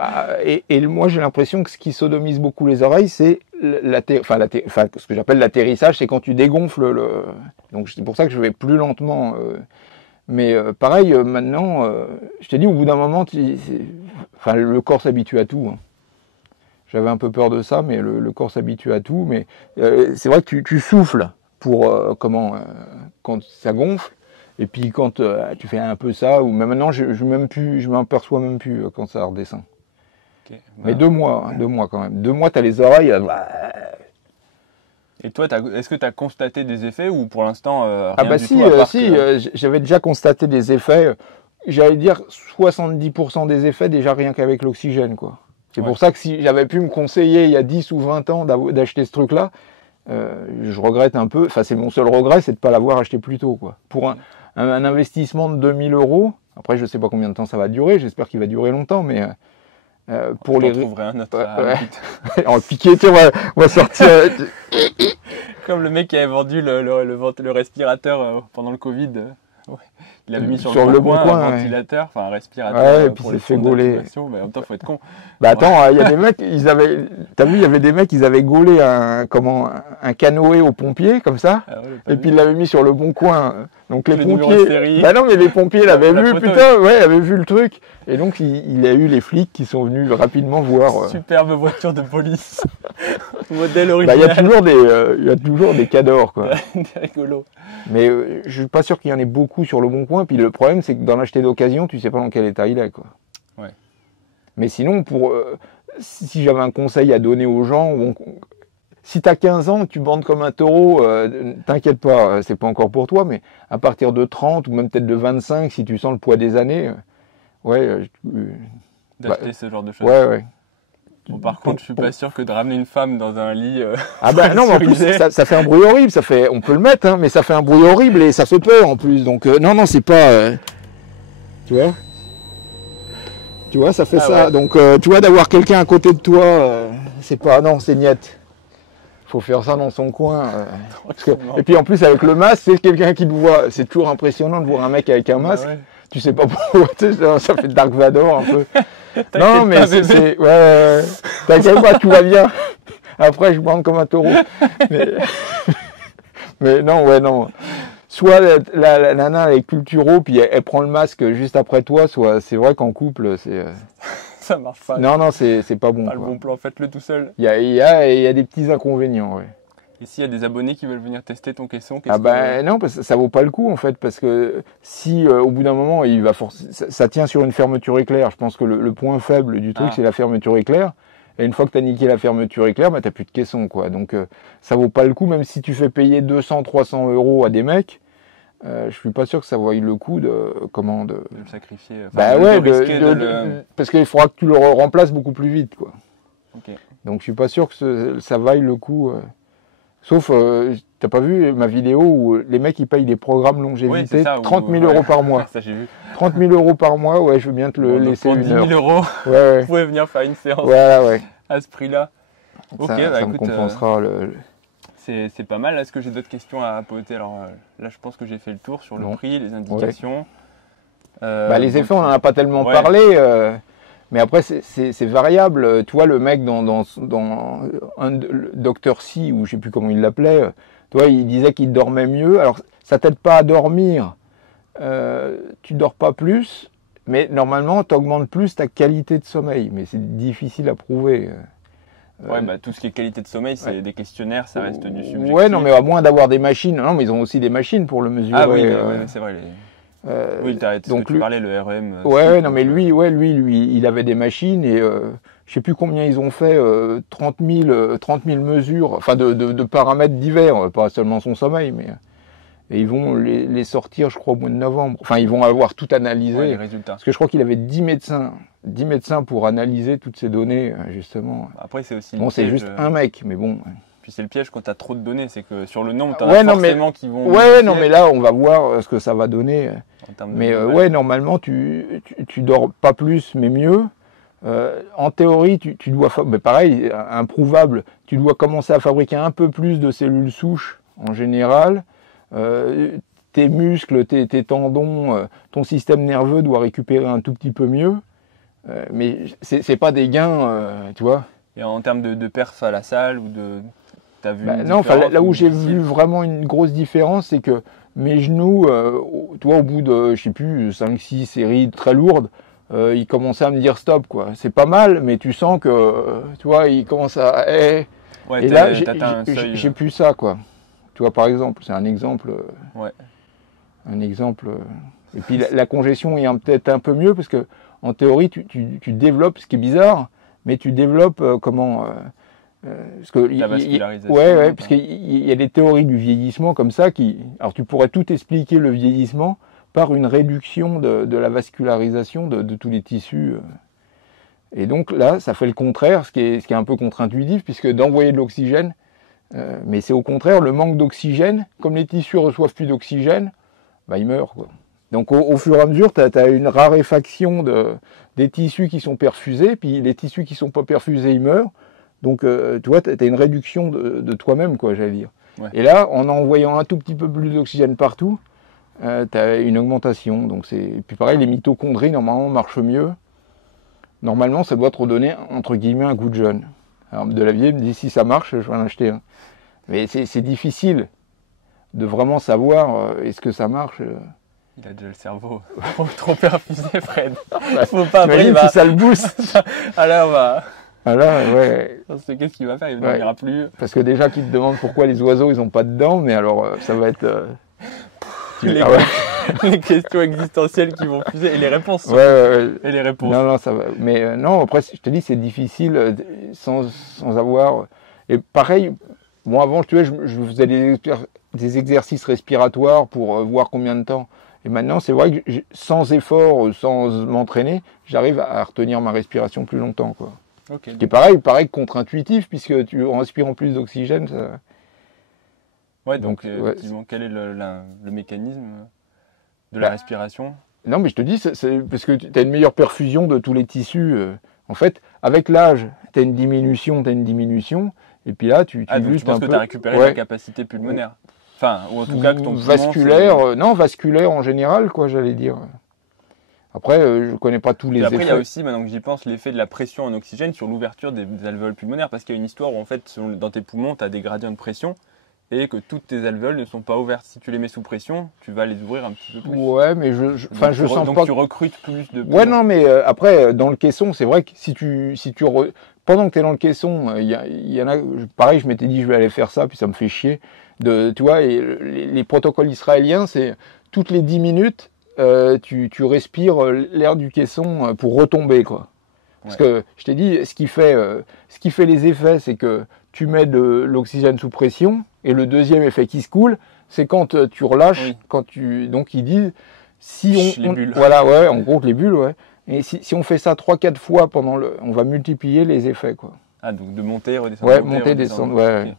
moi j'ai l'impression que ce qui sodomise beaucoup les oreilles, c'est ce que j'appelle l'atterrissage, c'est quand tu dégonfles donc c'est pour ça que je vais plus lentement. Mais pareil, maintenant, je t'ai dit, au bout d'un moment, le corps s'habitue à tout. Hein. J'avais un peu peur de ça, mais le corps s'habitue à tout. Mais c'est vrai que tu souffles pour quand ça gonfle. Et puis quand tu fais un peu ça, mais maintenant je m'aperçois même plus quand ça redescend. Okay, mais 2 mois quand même. 2 mois, tu as les oreilles. Et toi, est-ce que tu as constaté des effets ou pour l'instant rien Ah bah du tout, j'avais déjà constaté des effets. J'allais dire 70% des effets déjà rien qu'avec l'oxygène, quoi. C'est pour ça que si j'avais pu me conseiller il y a 10 ou 20 ans d'acheter ce truc-là, je regrette un peu. Enfin, c'est mon seul regret, c'est de ne pas l'avoir acheté plus tôt, quoi. Pour un investissement de 2 000 €, Après, je sais pas combien de temps ça va durer. J'espère qu'il va durer longtemps, mais pour les. On trouverait un autre. En piqué, tu vois, on va sortir. Comme le mec qui avait vendu le respirateur pendant le Covid. Ouais. Il avait mis sur le bon coin un ventilateur, enfin un respirateur. Ouais, et puis il s'est fait gauler. Mais en même temps, faut être con. Bah attends, il y a des mecs, t'as vu, il y avait des mecs, ils avaient gaulé un canoë aux pompiers, comme ça, et puis ils l'avaient mis sur le bon coin. Donc les pompiers. Bah non, mais les pompiers l'avaient vu, putain, ouais, ils avaient vu le truc. Et donc il y a eu les flics qui sont venus rapidement voir. Superbe voiture de police. Modèle original. Bah, il y a toujours des cadors, quoi. Des rigolos. Mais je suis pas sûr qu'il y en ait beaucoup sur le bon coin. Puis le problème, c'est que dans l'acheter d'occasion, tu sais pas dans quel état il est, quoi. Ouais. Mais sinon, si j'avais un conseil à donner aux gens, si tu as 15 ans, tu bandes comme un taureau, t'inquiète pas, c'est pas encore pour toi, mais à partir de 30 ou même peut-être de 25, si tu sens le poids des années, d'acheter ce genre de choses. Ouais. Bon, par contre, je suis pas sûr que de ramener une femme dans un lit. Ah bah non, mais en plus ça fait un bruit horrible. On peut le mettre, hein, mais ça fait un bruit horrible et ça fait peur en plus. Donc non, c'est pas. Tu vois, ça fait ça. Ouais. Donc tu vois, d'avoir quelqu'un à côté de toi, c'est pas. Non, c'est niette. Faut faire ça dans son coin. Et puis en plus avec le masque, c'est quelqu'un qui te voit. C'est toujours impressionnant de voir un mec avec un masque. Ouais. Tu sais pas pourquoi. Ça fait Dark Vador un peu. Non, mais c'est. Ouais. T'inquiète pas, tout va bien. Après, je bande comme un taureau. Mais non. Soit la nana, elle est culturo, puis elle prend le masque juste après toi, soit c'est vrai qu'en couple, c'est. Ça marche pas. Non, c'est pas bon. Pas le bon plan, faites-le tout seul. Il y a des petits inconvénients, ouais. Et s'il y a des abonnés qui veulent venir tester ton caisson, non, parce que ça vaut pas le coup en fait, parce que si au bout d'un moment il va ça tient sur une fermeture éclair. Je pense que le point faible du truc c'est la fermeture éclair. Et une fois que tu as niqué la fermeture éclair, bah t'as plus de caisson, quoi. Donc ça vaut pas le coup, même si tu fais payer 200-300 € à des mecs. Je suis pas sûr que ça vaille le coup de le sacrifier. Parce qu'il faudra que tu le remplaces beaucoup plus vite, quoi. Okay. Donc je suis pas sûr que ça vaille le coup. Sauf, t'as pas vu ma vidéo où les mecs ils payent des programmes longévité, 30 000 € par mois. Ça j'ai vu. 30 000 € par mois, ouais, je veux bien te le laisser pour 10 000 €, ouais. Vous pouvez venir faire une séance. Voilà, ouais. À ce prix-là. Ok, ça écoute, me compensera c'est pas mal. Est-ce que j'ai d'autres questions à poser? Alors là, je pense que j'ai fait le tour sur le prix, les indications. Ouais. Les effets, on en a pas tellement parlé. Mais après, c'est variable. Tu vois, le mec dans le Dr C, ou je sais plus comment il l'appelait, tu vois, il disait qu'il dormait mieux. Alors, ça t'aide pas à dormir. Tu dors pas plus, mais normalement, tu augmentes plus ta qualité de sommeil. Mais c'est difficile à prouver. Tout ce qui est qualité de sommeil, c'est des questionnaires, ça reste du subjectif. Ouais, non, mais à moins d'avoir des machines. Non, mais ils ont aussi des machines pour le mesurer. Ah oui, c'est vrai. Oui, donc tu parlais, le REM. Non, mais lui, il avait des machines et je sais plus combien ils ont fait, 30 000 mesures, enfin de paramètres divers, pas seulement son sommeil, mais et ils vont les sortir, je crois, au mois de novembre. Enfin, ils vont avoir tout analysé. Les résultats. Parce que je crois qu'il avait 10 médecins pour analyser toutes ces données, justement. Après, c'est aussi. Bon, c'est juste un mec, mais bon. Puis c'est le piège quand tu as trop de données, c'est que sur le nombre, tu as forcément qui vont. Non, mais là, on va voir ce que ça va donner. Mais normalement, tu dors pas plus, mais mieux. En théorie, tu dois, mais pareil, improuvable, tu dois commencer à fabriquer un peu plus de cellules souches en général. Tes muscles, tes tendons, ton système nerveux doit récupérer un tout petit peu mieux. Mais c'est pas des gains, tu vois. Et en termes de perf à la salle ou de... T'as vu non, là où j'ai vu vraiment une grosse différence, c'est que mes genoux, tu vois, au bout de, je sais plus, 5-6 séries très lourdes, ils commençaient à me dire stop, quoi. C'est pas mal, mais tu sens que, tu vois, ils commencent à... et là, j'ai plus ça, quoi. Tu vois, par exemple, c'est un exemple. Un exemple. Et puis la congestion est peut-être un peu mieux, parce que en théorie, tu développes, ce qui est bizarre, mais tu développes parce que la vascularisation. Parce qu'il y a des théories du vieillissement comme ça qui. Alors tu pourrais tout expliquer le vieillissement par une réduction de la vascularisation de tous les tissus. Et donc là, ça fait le contraire, ce qui est un peu contre-intuitif, puisque d'envoyer de l'oxygène, mais c'est au contraire le manque d'oxygène, comme les tissus reçoivent plus d'oxygène, bah ils meurent, quoi. Donc au fur et à mesure, tu as une raréfaction des tissus qui sont perfusés, puis les tissus qui ne sont pas perfusés, ils meurent. Donc tu vois, tu as une réduction de toi-même, quoi, j'allais dire. Ouais. Et là, en envoyant un tout petit peu plus d'oxygène partout, tu as une augmentation. Donc et puis pareil, les mitochondries, normalement, marchent mieux. Normalement, ça doit te redonner, entre guillemets, un goût de jeune. Alors Delavier me dit, si ça marche, je vais en acheter un. Mais c'est difficile de vraiment savoir est-ce que ça marche. Il a déjà le cerveau trop perfusé, Fred. Faut pas après, si ça le booste. Alors, bah... Alors, ouais. Qu'est-ce qu'il va faire? Il ne dormira plus. Parce que déjà, qu'ils te demandent pourquoi les oiseaux, ils n'ont pas de dents, mais alors, ça va être... les questions existentielles qui vont fuser, et les réponses. Et les réponses. Non, ça va. Mais non, après, je te dis, c'est difficile sans avoir... Et pareil, moi, avant, tu vois, je faisais des exercices respiratoires pour voir combien de temps. Et maintenant, c'est vrai que sans effort, sans m'entraîner, j'arrive à retenir ma respiration plus longtemps, quoi. Okay. Ce qui est pareil contre-intuitif, puisque en respirant plus d'oxygène, ça... Ouais, donc effectivement, quel est le mécanisme de la respiration? Non, mais je te dis, c'est parce que tu as une meilleure perfusion de tous les tissus. En fait, avec l'âge, tu as une diminution, et puis là, tu donc tu penses que tu as récupéré la capacité pulmonaire? Enfin, ou en tout cas que ton vasculaire, non, vasculaire en général, quoi, j'allais dire. Après, je ne connais pas tous les effets. Après, il y a aussi, maintenant que j'y pense, l'effet de la pression en oxygène sur l'ouverture des alvéoles pulmonaires, parce qu'il y a une histoire où, en fait, dans tes poumons, tu as des gradients de pression, et que toutes tes alvéoles ne sont pas ouvertes. Si tu les mets sous pression, tu vas les ouvrir un petit peu plus. Ouais, mais je sens donc pas... tu recrutes plus de poumons. Ouais, non, mais après, dans le caisson, c'est vrai que pendant que tu es dans le caisson, il y en a... Pareil, je m'étais dit, je vais aller faire ça, puis ça me fait chier. Tu vois, et les protocoles israéliens, c'est toutes les 10 minutes, tu respires l'air du caisson pour retomber, quoi. Parce que je t'ai dit, ce qui fait les effets, c'est que tu mets de l'oxygène sous pression, et le deuxième effet qui se coule, c'est quand tu relâches, donc ils disent, si les bulles. Voilà, ouais, en gros les bulles, ouais. Et si on fait ça 3-4 fois on va multiplier les effets, quoi. Ah, donc de monter, redescendre. Ouais, monter, descendre, ouais. Okay.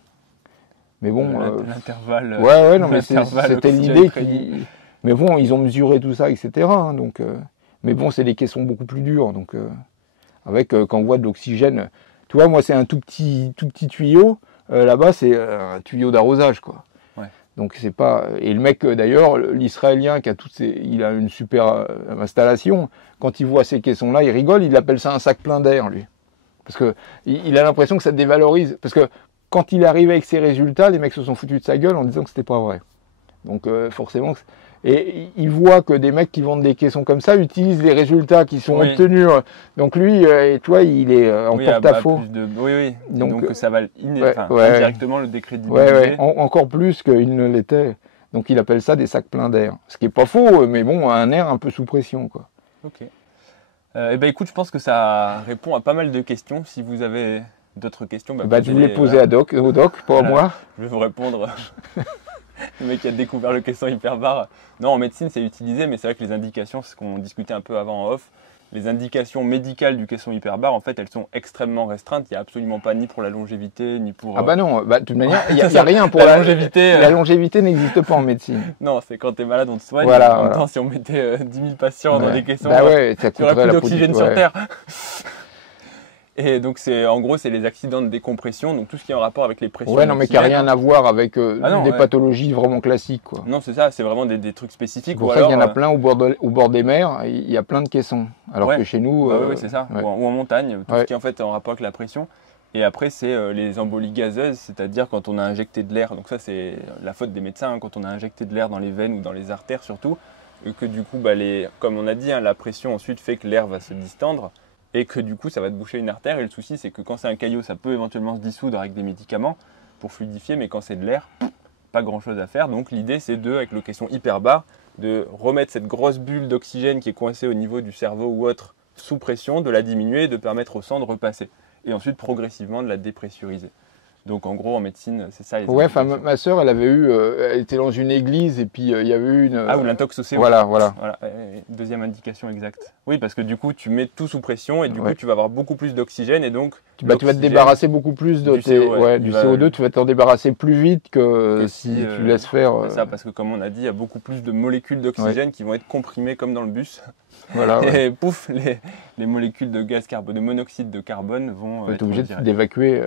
Mais bon. L'intervalle. Ouais, non, mais c'était l'idée qui. Mais bon, ils ont mesuré tout ça, etc. Hein, donc, mais bon, c'est des caissons beaucoup plus durs. Donc, quand on voit de l'oxygène, tu vois, moi, c'est un tout petit tuyau. Là-bas, c'est un tuyau d'arrosage, quoi. Ouais. Donc, c'est pas. Et le mec, d'ailleurs, l'Israélien qui a il a une super installation. Quand il voit ces caissons-là, il rigole. Il appelle ça un sac plein d'air, lui, parce que il a l'impression que ça dévalorise. Parce que quand il arrive avec ses résultats, les mecs se sont foutus de sa gueule en disant que c'était pas vrai. Donc forcément, et il voit que des mecs qui vendent des caissons comme ça utilisent les résultats qui sont obtenus. Donc lui, tu vois, il est en porte-à-faux. Oui. Donc ça va indirectement le décrédibiliser. Ouais. Encore plus qu'il ne l'était. Donc il appelle ça des sacs pleins d'air. Ce qui est pas faux, mais bon, un air un peu sous pression, quoi. Ok. Écoute, je pense que ça répond à pas mal de questions. Si vous avez d'autres questions, tu voulais poser au doc, pas à moi. Je vais vous répondre. Le mec qui a découvert le caisson hyperbare. Non, en médecine, c'est utilisé, mais c'est vrai que les indications, c'est ce qu'on discutait un peu avant en off, les indications médicales du caisson hyperbare, en fait, elles sont extrêmement restreintes. Il n'y a absolument pas ni pour la longévité, ni pour... Ah bah non, de toute manière, il n'y a rien pour la longévité. La longévité n'existe pas en médecine. Non, c'est quand tu es malade, on te soigne. Voilà, en même temps, si on mettait 10 000 patients dans des caissons, ça il n'y aurait plus d'oxygène sur Terre. Et donc, en gros, c'est les accidents de décompression, donc tout ce qui est en rapport avec les pressions. Ouais, non, mais qui n'a rien à voir avec des pathologies vraiment classiques, quoi. Non, c'est ça, c'est vraiment des trucs spécifiques. C'est pour ça qu'il y en a plein au bord des mers, il y a plein de caissons. Alors que chez nous. Oui, c'est ça, ou en montagne, tout ce qui est en fait en rapport avec la pression. Et après, c'est les embolies gazeuses, c'est-à-dire quand on a injecté de l'air. Donc, ça, c'est la faute des médecins, quand on a injecté de l'air dans les veines ou dans les artères surtout. Et que du coup, comme on a dit, la pression ensuite fait que l'air va se distendre. Et que du coup, ça va te boucher une artère. Et le souci, c'est que quand c'est un caillot, ça peut éventuellement se dissoudre avec des médicaments pour fluidifier. Mais quand c'est de l'air, pas grand-chose à faire. Donc l'idée, c'est avec le caisson hyperbare, de remettre cette grosse bulle d'oxygène qui est coincée au niveau du cerveau ou autre sous pression, de la diminuer et de permettre au sang de repasser. Et ensuite, progressivement, de la dépressuriser. Donc en gros en médecine c'est ça. Ouais, enfin ma sœur elle avait eu, elle était dans une église et puis il y avait eu une. Ah ou l'intox au CO. Voilà. Deuxième indication exacte. Oui parce que du coup tu mets tout sous pression et du coup tu vas avoir beaucoup plus d'oxygène et donc. Tu vas te débarrasser beaucoup plus de du CO2, tu vas t'en débarrasser plus vite que si tu laisses faire. C'est ça parce que comme on a dit il y a beaucoup plus de molécules d'oxygène qui vont être comprimées comme dans le bus. Voilà, et pouf, les molécules de gaz carbone, de monoxyde de carbone vont être obligé d'évacuer.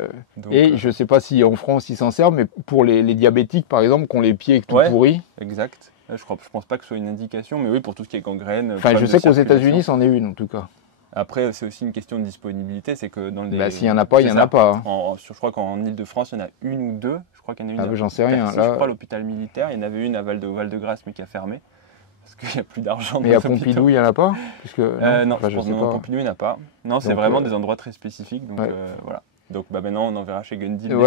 Et je ne sais pas si en France ils s'en servent, mais pour les diabétiques par exemple, qui ont les pieds tout pourris. Exact. Je pense pas que ce soit une indication, mais oui, pour tout ce qui est gangrène. Enfin, je sais qu'aux États-Unis, c'en est une en tout cas. Après, c'est aussi une question de disponibilité, c'est que dans les. S'il n'y en a pas, il n'y en a pas. Je crois qu'en Ile-de-France, il y en a une ou deux. Je crois qu'il y en a une. Ah, j'en sais rien. Là, je crois à l'hôpital militaire, il y en avait une à Val-de-Grâce, mais qui a fermé. Parce qu'il n'y a plus d'argent. Mais à Pompidou, il n'y en a pas non, je pense non, Pompidou, il n'y en a pas. Non, c'est vraiment des endroits très spécifiques. Donc voilà. Donc maintenant, on en verra chez Gun Deal. Non,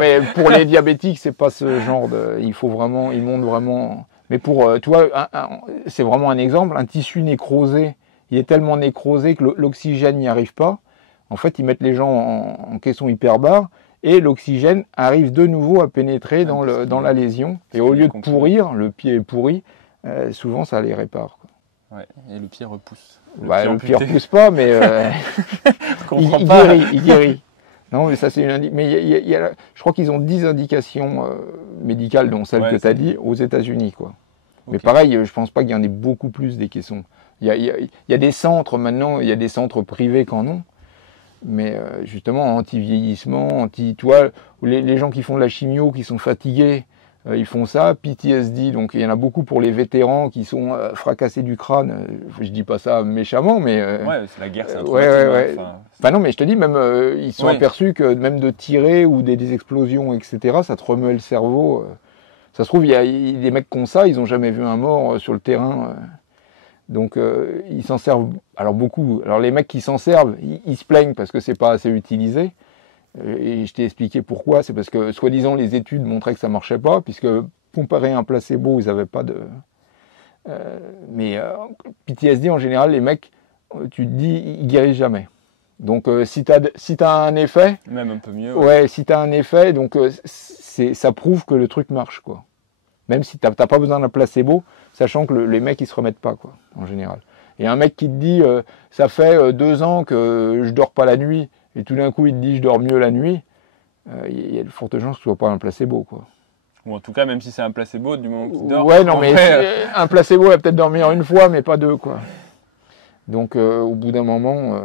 mais pour les diabétiques, c'est pas ce genre de. Il faut vraiment, ils montent vraiment. Mais pour, tu vois, c'est vraiment un exemple. Un tissu nécrosé, il est tellement nécrosé que l'oxygène n'y arrive pas. En fait, ils mettent les gens en caisson hyperbare et l'oxygène arrive de nouveau à pénétrer dans la lésion. Et au lieu de pourrir, le pied est pourri. Souvent, ça les répare. Ouais, et le pied repousse. Le pied repousse pas, mais il guérit. Non, mais ça c'est une mais je crois qu'ils ont 10 indications médicales, dont celle que tu as dit, aux États-Unis, quoi. Okay. Mais pareil, je pense pas qu'il y en ait beaucoup plus des caissons. Il y a des centres maintenant, il y a des centres privés qui en ont. Mais justement, anti-vieillissement, toi, les gens qui font de la chimio, qui sont fatigués, ils font ça, PTSD, donc il y en a beaucoup pour les vétérans qui sont fracassés du crâne. Je dis pas ça méchamment, mais... ouais, c'est la guerre, c'est un Enfin non, mais je te dis, même ils sont aperçus que même de tirer ou des explosions, etc., ça te remuait le cerveau. Ça se trouve, il y a des mecs qui ont ça, ils n'ont jamais vu un mort sur le terrain. Donc ils s'en servent, alors beaucoup. Alors les mecs qui s'en servent, ils se plaignent parce que c'est pas assez utilisé. Et je t'ai expliqué pourquoi. C'est parce que, soi-disant, les études montraient que ça marchait pas, puisque comparé à un placebo, ils n'avaient pas de... PTSD, en général, les mecs, tu te dis, ils guérissent jamais. Donc si t'as un effet... Même un peu mieux. Ouais, si t'as un effet, donc ça prouve que le truc marche, quoi. Même si t'as pas besoin d'un placebo, sachant que les mecs, ils se remettent pas, quoi, en général. Et un mec qui te dit, ça fait 2 ans que je dors pas la nuit, et tout d'un coup, il te dit je dors mieux la nuit, il y a de fortes chances que ce soit pas un placebo, quoi. Ou en tout cas, même si c'est un placebo, du moment qu'il dort... Ouais, non, mais un placebo, il va peut-être dormir une fois, mais pas 2, quoi. Donc, au bout d'un moment...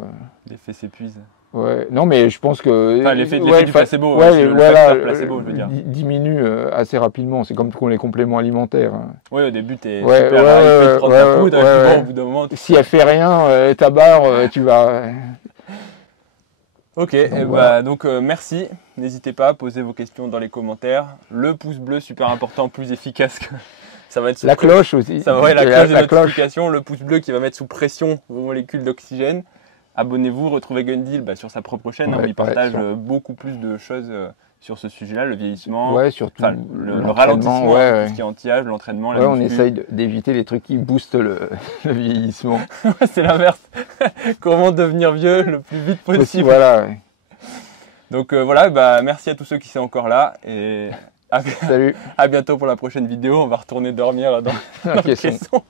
L'effet s'épuise. Ouais, non, mais je pense que... Enfin, l'effet du placebo, placebo, je veux dire. Diminue assez rapidement. C'est comme pour les compléments alimentaires. Hein. Oui, au début, t'es super hypé, tu prends ta poudre, et puis bon, au bout d'un moment... Si elle fait rien, ta barre, tu vas... Ok, donc merci. N'hésitez pas à poser vos questions dans les commentaires. Le pouce bleu, super important, plus efficace que... Ça va être la cloche aussi. Ça va, la cloche de notification, le pouce bleu qui va mettre sous pression vos molécules d'oxygène. Abonnez-vous, retrouvez Gun Deal sur sa propre chaîne, où il partage beaucoup plus de choses sur ce sujet-là, le vieillissement, surtout le ralentissement, tout ce qui est anti-âge, l'entraînement, la muscu. On essaye d'éviter les trucs qui boostent le vieillissement. C'est l'inverse. Comment devenir vieux le plus vite possible. Voilà. Donc voilà, merci à tous ceux qui sont encore là et salut. À bientôt pour la prochaine vidéo. On va retourner dormir dans le caisson.